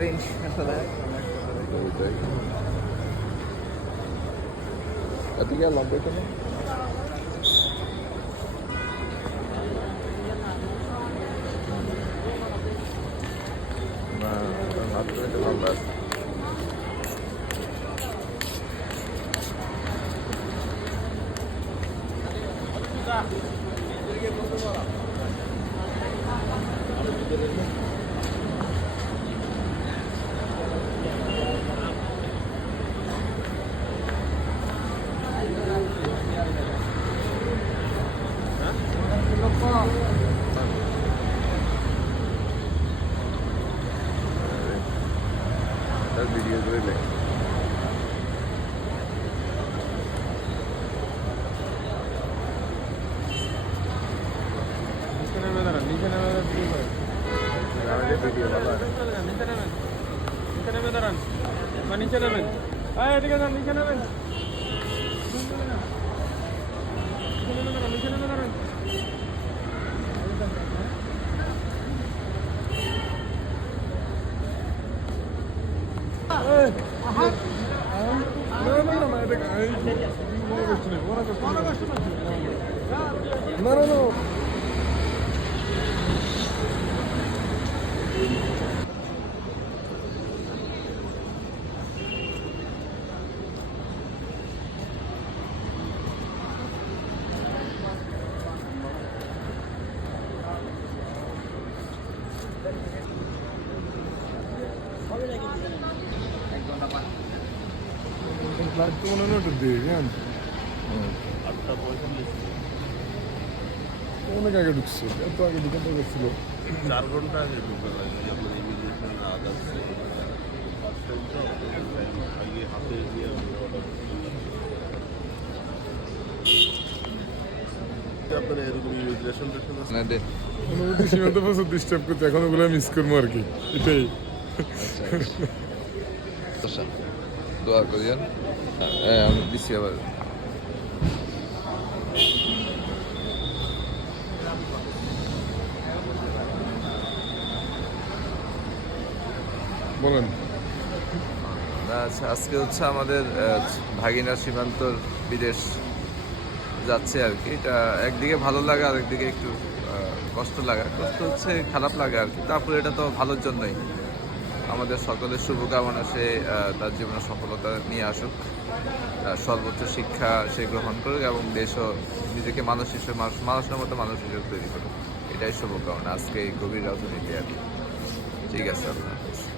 এত কি আর লম্বা কেন? না মাত্র এটা লম্বা আছে। ভিডিও করে দেখ। ভিডিও ভালো নিচে নেবেন, এদিকে যান, নিচে নেবেন, নিচে নেমে দাঁড়ান। No. অনেক আগে ঢুকছে, এত আগে দোকানটা গেছিল 4 ঘন্টা আগে ঢুকে লাগে যখন ইমিগ্রেশন আদার আগে হাতে দিয়ে আপনার এরকম ইমিগ্রেশন অনুমতি সীমান্ত বছর ডিস্টার্ব করতে, এখন ওগুলো মিস করবো আর কি, এটাই। দোয়া করিয়েন। হ্যাঁ আমি দিচ্ছি আবার। বলেন। আচ্ছা, আজকে হচ্ছে আমাদের ভাগিনা সীমান্তর বিদেশ যাচ্ছে আর কি। এটা একদিকে ভালো লাগে, আরেকদিকে একটু কষ্ট লাগা। কষ্ট হচ্ছে, খারাপ লাগে আর কি। তারপরে এটা তো ভালোর জন্যই। আমাদের সকলের শুভকামনা, সে তার জীবনে সফলতা নিয়ে আসুক, সর্বোচ্চ শিক্ষা সে গ্রহণ করুক এবং দেশও নিজেকে মানুষ হিসেবে মানুষের মতো মানুষ হিসেবে তৈরি করুক। এটাই শুভকামনা আজকে এই গভীর রাজনীতি আর কি। ঠিক আছে, আল্লাহ হাফেজ।